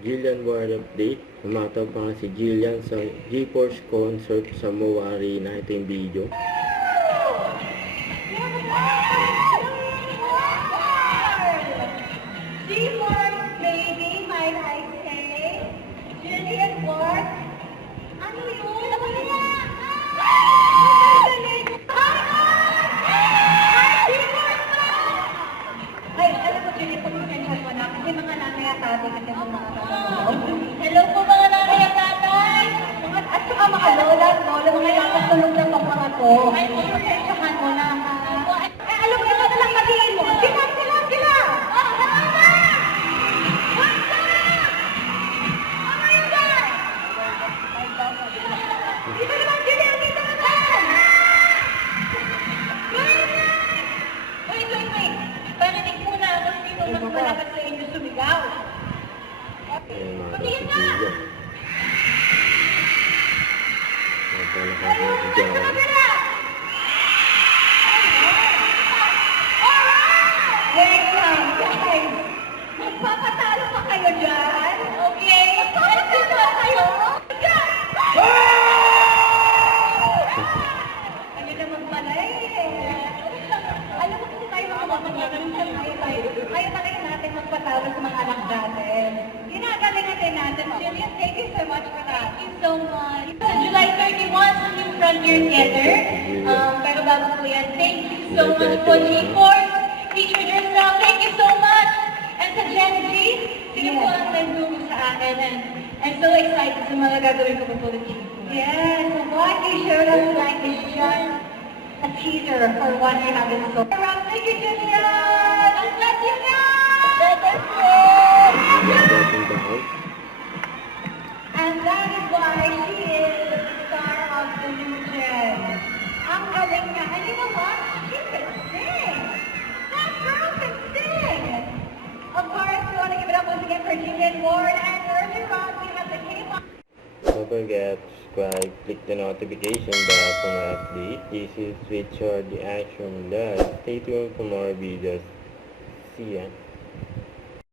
Jillian Ward update. Umataw pa nga si Jillian sa GeForce concert sa Mawari. Nakita yung video. GeForce baby, might I say. Jillian Ward. Ano yun? Ano niya? Ay, alam mo, Julie, pag-mention mo na, kasi mga nanay at tatay kasi mga nanonood. Hello po mga nanay at tatay! At saka mga lola at lola, mga nakatulog ng mga to. Ay, pag-mentionhan mo na. Eh, alam mo, ito na lang magiging mo. Sila! Sila! Oh, mama! What's up? Oh my God! Dito naman, Julie! Dito naman! Wait! Parinig muna ako, sino mas malakas sa inyo sumigaw. Ayan, mga si Patingin na! Jillian. Nagpalakad Ayun, na si sa Jillian. kabila! Alright! Wait lang, guys. Magpapatalo pa kayo dyan? Okay. Magpapatalo pa kayo? Ayun naman pala eh. Alam mo kasi tayo mga mamamayan, ayaw talaga natin magpatalo sa mga anak natin. Ginagalingan din natin. Julian, thank you so much for that. Thank you so much. Sa July 31, sa New Frontier Theater. Pero bago po yan, thank you so much po, G-Force, Teacher Giselle, thank you so much. And sa Gen Z, sino po ang nag-zoom sa akin. And I'm so excited sa mga gagawin ko po po with G-Force. Yes, so what you showed us like is just a teaser for what you have in store. Thank you, Julian! God bless you guys! Let us Jillian pray! dating down. And that is why she is the star of the new gen. Ang galing niya. And you know what? She can sing! That girl can sing! Of course, we want to give it up once again for Julian Ward. And earlier on, we have the K-pop. Don't forget to subscribe, click the notification bell for my update. This is Richard the Action Live. Stay tuned for more videos. See ya.